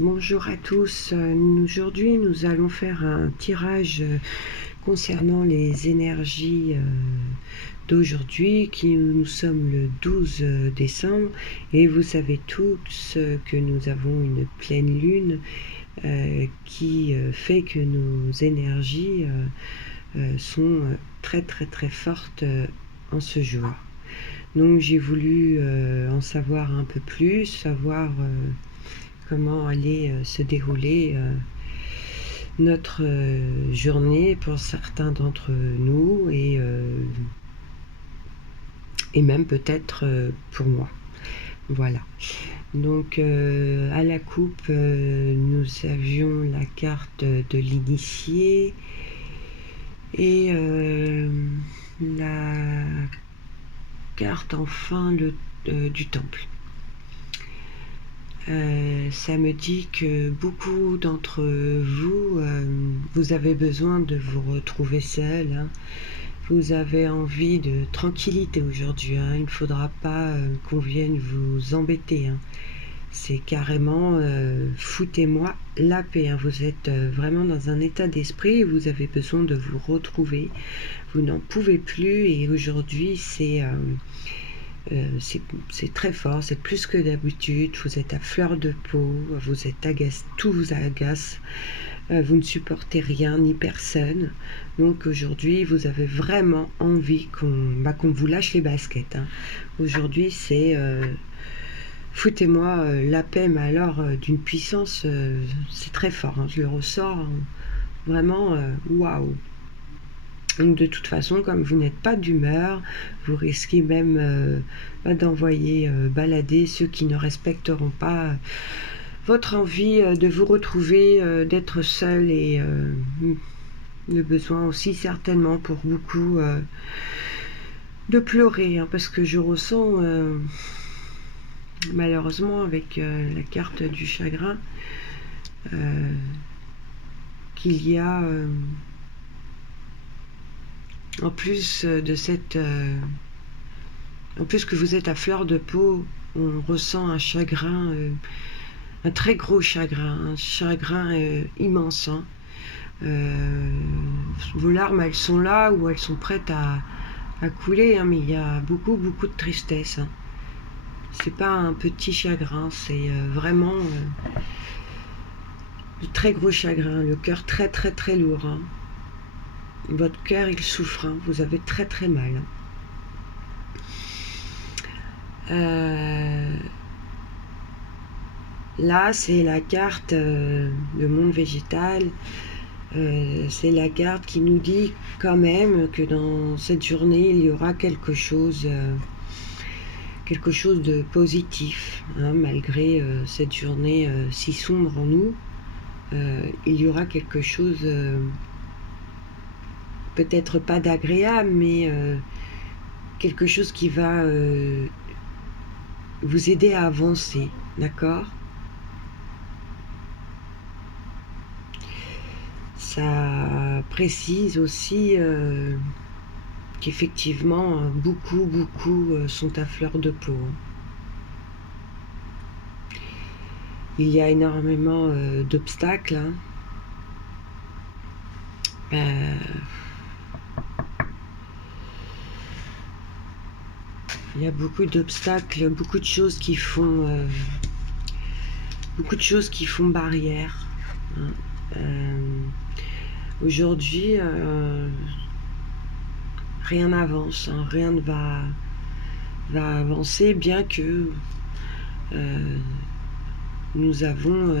Bonjour à tous. Aujourd'hui, nous allons faire un tirage concernant les énergies d'aujourd'hui, qui nous sommes le 12 décembre, et vous savez tous que nous avons une pleine lune qui fait que nos énergies sont très très très fortes en ce jour. Donc j'ai voulu en savoir un peu plus, savoir comment allait se dérouler notre journée pour certains d'entre nous et même peut-être pour moi. Voilà. Donc à la coupe, nous avions la carte de l'initié et la carte enfin du temple. Ça me dit que beaucoup d'entre vous, vous avez besoin de vous retrouver seul, hein. Vous avez envie de tranquillité aujourd'hui, hein. Il ne faudra pas qu'on vienne vous embêter, hein. C'est carrément foutez-moi la paix, hein. Vous êtes vraiment dans un état d'esprit et vous avez besoin de vous retrouver. Vous n'en pouvez plus et aujourd'hui c'est très fort, c'est plus que d'habitude, vous êtes à fleur de peau, vous êtes agace, tout vous agace, vous ne supportez rien ni personne. Donc aujourd'hui, vous avez vraiment envie qu'on vous lâche les baskets, hein. Aujourd'hui, c'est foutez-moi la paix, mais alors d'une puissance, c'est très fort, hein. Je le ressors, hein, vraiment, waouh. Donc de toute façon, comme vous n'êtes pas d'humeur, vous risquez même d'envoyer balader ceux qui ne respecteront pas votre envie de vous retrouver, d'être seul et le besoin aussi certainement pour beaucoup de pleurer, hein, parce que je ressens malheureusement avec la carte du chagrin qu'il y a en plus de cette en plus que vous êtes à fleur de peau, on ressent un chagrin, un très gros chagrin, un chagrin immense, hein. Vos larmes, elles sont là ou elles sont prêtes à couler, hein, mais il y a beaucoup beaucoup de tristesse, hein. C'est pas un petit chagrin, c'est vraiment de très gros chagrin, le cœur très très très lourd, hein. Votre cœur, il souffre, hein. Vous avez très très mal, hein. Là, c'est la carte le monde végétal. C'est la carte qui nous dit quand même que dans cette journée, il y aura quelque chose de positif, hein, malgré cette journée si sombre en nous. Il y aura quelque chose, peut-être pas d'agréable, mais quelque chose qui va vous aider à avancer, d'accord ? Ça précise aussi qu'effectivement, beaucoup sont à fleur de peau. Il y a énormément d'obstacles, hein. Il y a beaucoup d'obstacles, beaucoup de choses qui font barrière, hein. Aujourd'hui, rien n'avance, hein, rien ne va avancer, bien que nous avons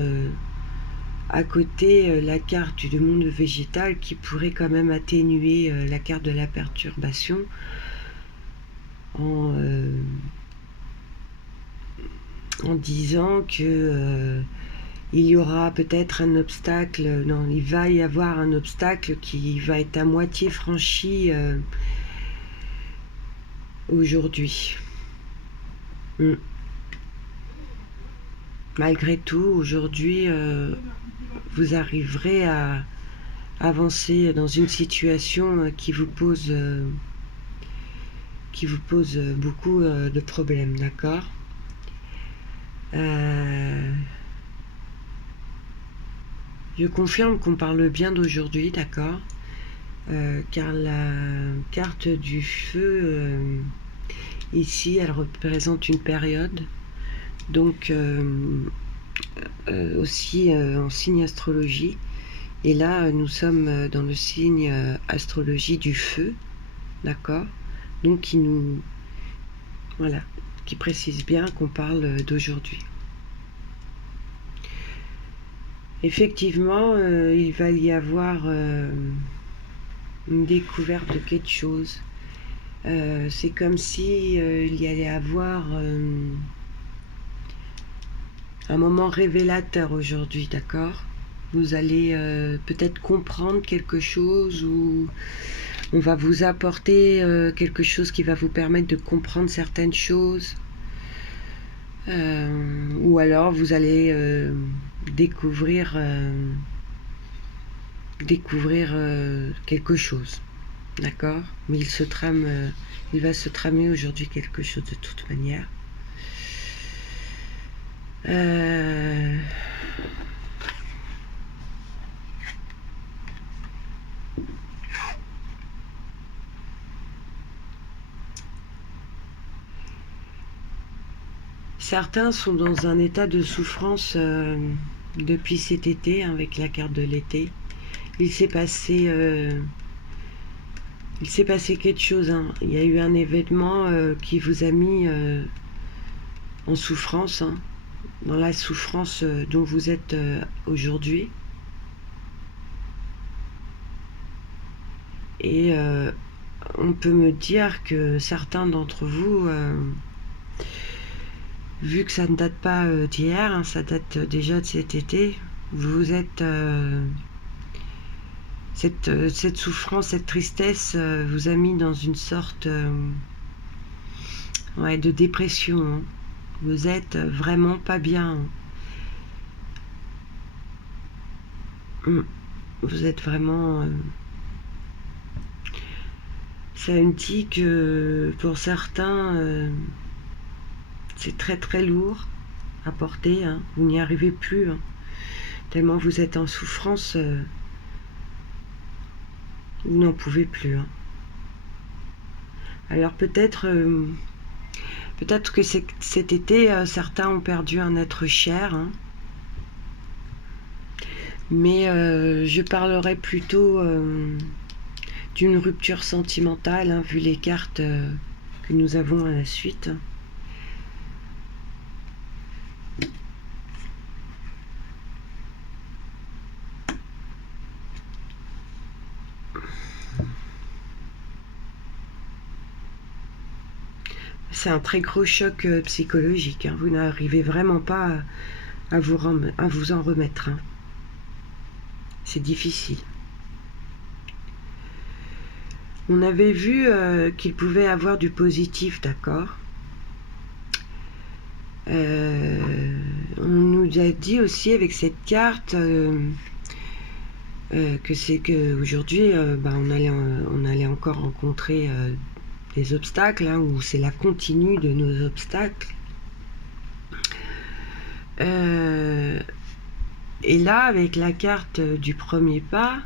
à côté la carte du monde végétal qui pourrait quand même atténuer la carte de la perturbation en disant que il y aura peut-être un obstacle, non, il va y avoir un obstacle qui va être à moitié franchi aujourd'hui. Malgré tout, aujourd'hui, vous arriverez à avancer dans une situation qui vous pose beaucoup de problèmes, d'accord ? Je confirme qu'on parle bien d'aujourd'hui, d'accord, car la carte du feu, ici, elle représente une période, donc aussi en signe astrologie. Et là, nous sommes dans le signe astrologie du feu, d'accord, donc qui nous, voilà, qui précise bien qu'on parle d'aujourd'hui. Effectivement, il va y avoir une découverte de quelque chose. C'est comme si il y allait avoir un moment révélateur aujourd'hui, d'accord? Vous allez peut-être comprendre quelque chose, ou on va vous apporter quelque chose qui va vous permettre de comprendre certaines choses. Ou alors vous allez découvrir quelque chose, d'accord, mais il va se tramer aujourd'hui quelque chose de toute manière. Certains sont dans un état de souffrance depuis cet été, avec la carte de l'été. Il s'est passé quelque chose, hein. Il y a eu un événement qui vous a mis en souffrance, hein, dans la souffrance dont vous êtes aujourd'hui. Et on peut me dire que certains d'entre vous, vu que ça ne date pas d'hier, hein, ça date déjà de cet été, vous êtes cette souffrance, cette tristesse vous a mis dans une sorte ouais, de dépression, hein. Vous êtes vraiment pas bien, hein. Vous êtes vraiment ça me dit que pour certains c'est très très lourd à porter, hein. Vous n'y arrivez plus, hein. Tellement vous êtes en souffrance, vous n'en pouvez plus, hein. Alors peut-être que cet été certains ont perdu un être cher, hein. Mais je parlerai plutôt d'une rupture sentimentale, hein, vu les cartes que nous avons à la suite. C'est un très gros choc psychologique, hein. Vous n'arrivez vraiment pas à vous en remettre, hein. C'est difficile. On avait vu qu'il pouvait avoir du positif, d'accord. On nous a dit aussi avec cette carte que c'est qu'aujourd'hui on allait encore rencontrer des obstacles, hein, ou c'est la continue de nos obstacles. Et là, avec la carte du premier pas,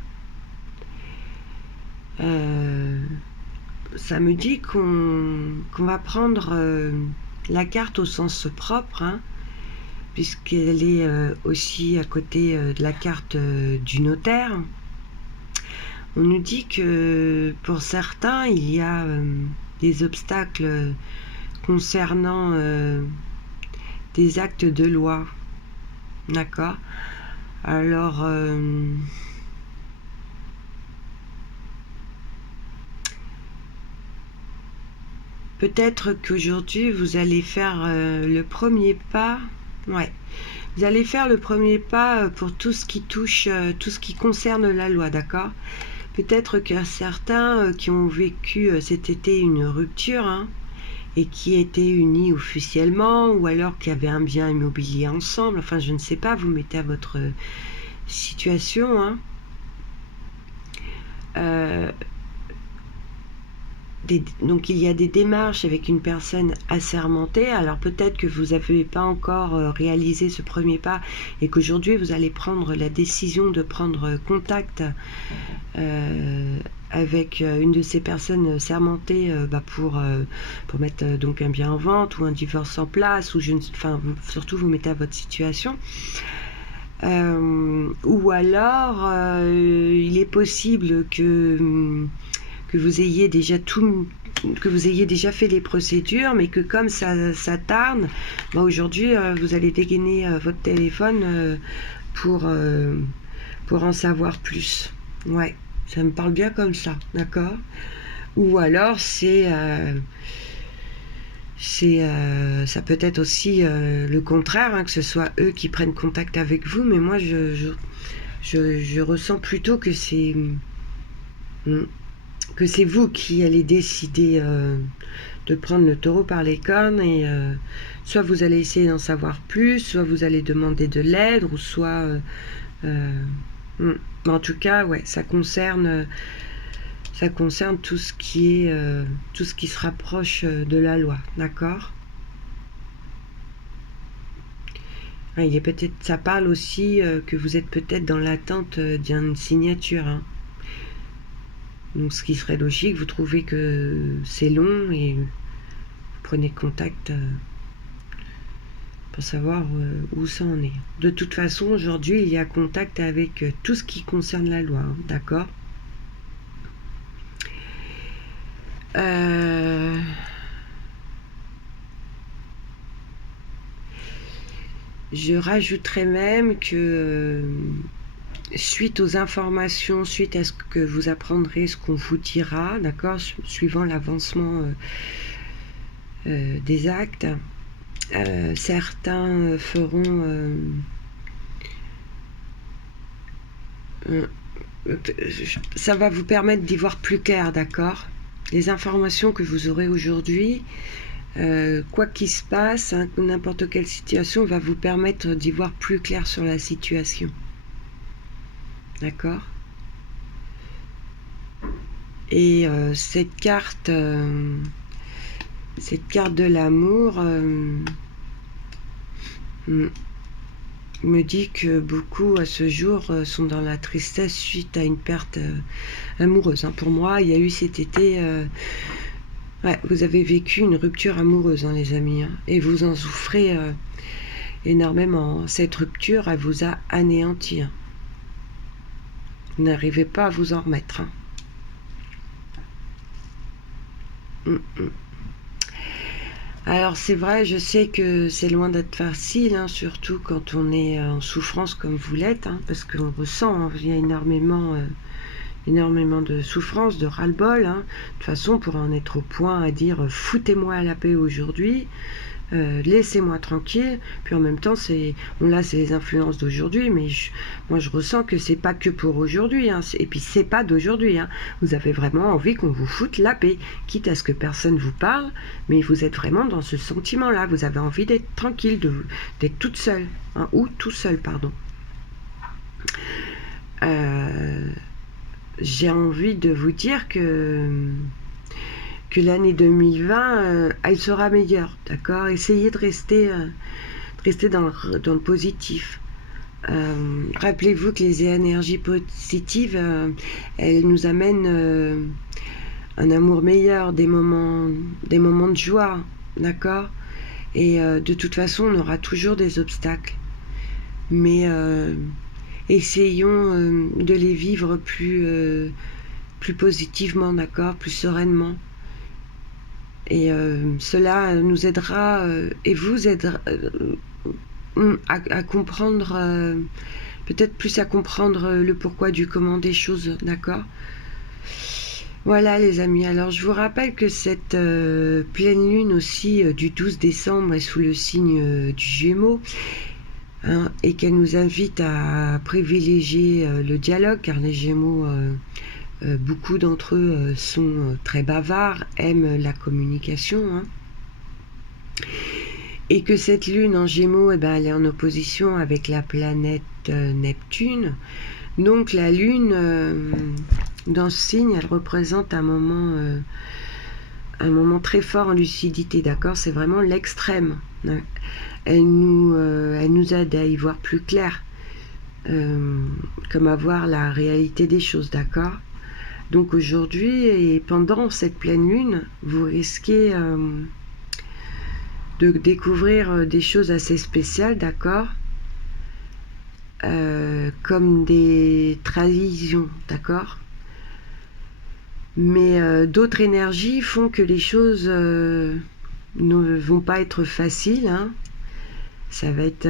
ça me dit qu'on va prendre la carte au sens propre, hein, puisqu'elle est aussi à côté de la carte du notaire. On nous dit que pour certains, il y a des obstacles concernant des actes de loi, d'accord. Alors peut-être qu'aujourd'hui vous allez faire le premier pas, ouais, vous allez faire le premier pas pour tout ce qui touche, tout ce qui concerne la loi, d'accord. Peut-être qu'il y a certains qui ont vécu cet été une rupture, hein, et qui étaient unis officiellement, ou alors qui avaient un bien immobilier ensemble, enfin je ne sais pas, vous mettez à votre situation, hein. donc il y a des démarches avec une personne assermentée. Alors peut-être que vous n'avez pas encore réalisé ce premier pas et qu'aujourd'hui vous allez prendre la décision de prendre contact avec une de ces personnes sermentées pour mettre donc un bien en vente ou un divorce en place, ou surtout vous mettez à votre situation. Ou alors il est possible que vous ayez déjà fait les procédures, mais que comme ça tarde, aujourd'hui vous allez dégainer votre téléphone pour en savoir plus. Ouais, ça me parle bien comme ça, d'accord? Ou alors ça peut être aussi le contraire, hein, que ce soit eux qui prennent contact avec vous, mais moi je ressens plutôt que c'est vous qui allez décider de prendre le taureau par les cornes, et soit vous allez essayer d'en savoir plus, soit vous allez demander de l'aide, ou soit en tout cas, ouais, ça concerne tout ce qui est tout ce qui se rapproche de la loi, d'accord? Ça parle aussi que vous êtes peut-être dans l'attente d'une signature, hein. Donc ce qui serait logique, vous trouvez que c'est long et vous prenez contact pour savoir où ça en est. De toute façon, aujourd'hui, il y a contact avec tout ce qui concerne la loi, hein, d'accord? Je rajouterais même que suite aux informations, suite à ce que vous apprendrez, ce qu'on vous dira, d'accord, suivant l'avancement des actes, certains feront ça va vous permettre d'y voir plus clair, d'accord? Les informations que vous aurez aujourd'hui, quoi qu'il se passe, hein, n'importe quelle situation va vous permettre d'y voir plus clair sur la situation. D'accord? Et cette carte de l'amour me dit que beaucoup à ce jour sont dans la tristesse suite à une perte amoureuse, hein. Pour moi, il y a eu cet été, ouais, vous avez vécu une rupture amoureuse, hein, les amis, hein, et vous en souffrez énormément. Cette rupture, elle vous a anéanti, hein. Vous n'arrivez pas à vous en remettre, hein. Alors c'est vrai, je sais que c'est loin d'être facile, hein, surtout quand on est en souffrance comme vous l'êtes, hein, parce qu'on ressent, hein, il y a énormément de souffrance, de ras-le-bol, hein. De toute façon, pour en être au point à dire foutez-moi à la paix aujourd'hui, laissez-moi tranquille. Puis en même temps, c'est les influences d'aujourd'hui, mais moi je ressens que c'est pas que pour aujourd'hui, hein, et puis c'est pas d'aujourd'hui, hein. Vous avez vraiment envie qu'on vous foute la paix, quitte à ce que personne vous parle, mais vous êtes vraiment dans ce sentiment-là. Vous avez envie d'être tranquille, d'être toute seule, hein, ou tout seul, pardon. J'ai envie de vous dire que l'année 2020, elle sera meilleure, d'accord? Essayez de rester dans le positif. Rappelez-vous que les énergies positives, elles nous amènent un amour meilleur, des moments de joie, d'accord? Et de toute façon, on aura toujours des obstacles. Mais essayons de les vivre plus positivement, d'accord? Plus sereinement. Et cela nous aidera et vous aidera à comprendre, peut-être plus à comprendre le pourquoi du comment des choses, d'accord? Voilà les amis, alors je vous rappelle que cette pleine lune aussi du 12 décembre est sous le signe du Gémeaux, hein, et qu'elle nous invite à privilégier le dialogue, car les Gémeaux... beaucoup d'entre eux sont très bavards, aiment la communication, hein. Et que cette lune en Gémeaux, elle est en opposition avec la planète Neptune. Donc la lune, dans ce signe, elle représente un moment un moment très fort en lucidité, d'accord? C'est vraiment l'extrême. Elle nous aide à y voir plus clair, comme à voir la réalité des choses, d'accord? Donc aujourd'hui et pendant cette pleine lune, vous risquez de découvrir des choses assez spéciales, d'accord? Comme des trahisons, d'accord? Mais d'autres énergies font que les choses ne vont pas être faciles, hein. Ça va être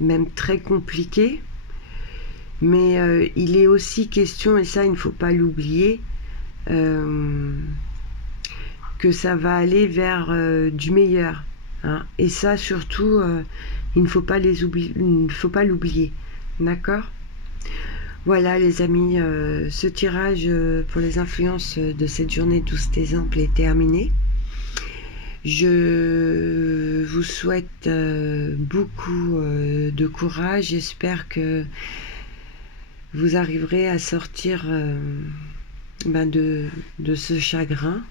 même très compliqué. Mais il est aussi question, et ça il ne faut pas l'oublier, que ça va aller vers du meilleur, hein. Et ça surtout, il ne faut pas l'oublier, d'accord? Voilà les amis, ce tirage pour les influences de cette journée 12 d'exemple est terminé. Je vous souhaite beaucoup de courage. J'espère que vous arriverez à sortir de ce chagrin.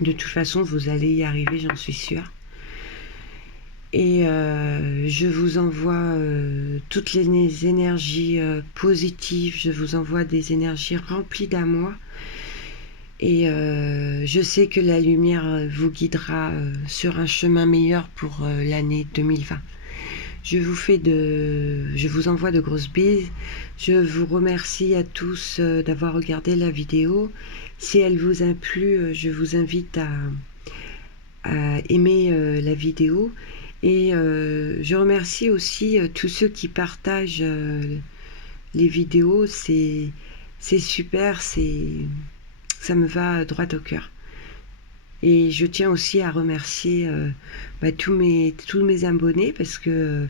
De toute façon, vous allez y arriver, j'en suis sûre. Et je vous envoie toutes les énergies positives. Je vous envoie des énergies remplies d'amour. Et je sais que la lumière vous guidera sur un chemin meilleur pour l'année 2020. Je vous envoie de grosses bises. Je vous remercie à tous d'avoir regardé la vidéo. Si elle vous a plu, je vous invite à aimer la vidéo. Et je remercie aussi tous ceux qui partagent les vidéos. C'est super, ça me va droit au cœur. Et je tiens aussi à remercier tous mes abonnés, parce que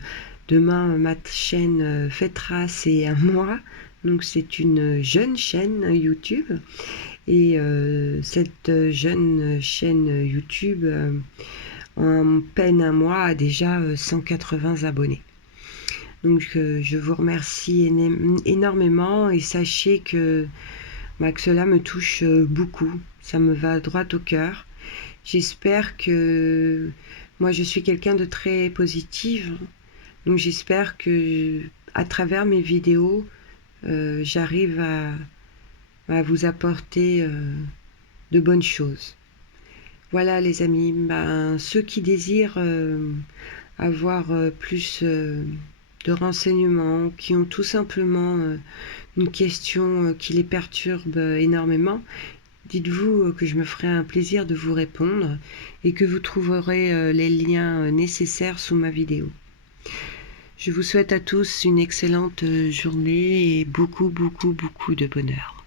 demain ma chaîne fêtera ses 1 mois. Donc c'est une jeune chaîne YouTube. Et cette jeune chaîne YouTube, en peine 1 mois, a déjà 180 abonnés. Donc je vous remercie énormément, et sachez que cela me touche beaucoup. Ça me va droit au cœur. J'espère que moi je suis quelqu'un de très positive, donc j'espère que à travers mes vidéos j'arrive à vous apporter de bonnes choses. Voilà les amis, ceux qui désirent avoir plus de renseignements, qui ont tout simplement une question qui les perturbe énormément, dites-vous que je me ferai un plaisir de vous répondre, et que vous trouverez les liens nécessaires sous ma vidéo. Je vous souhaite à tous une excellente journée et beaucoup de bonheur.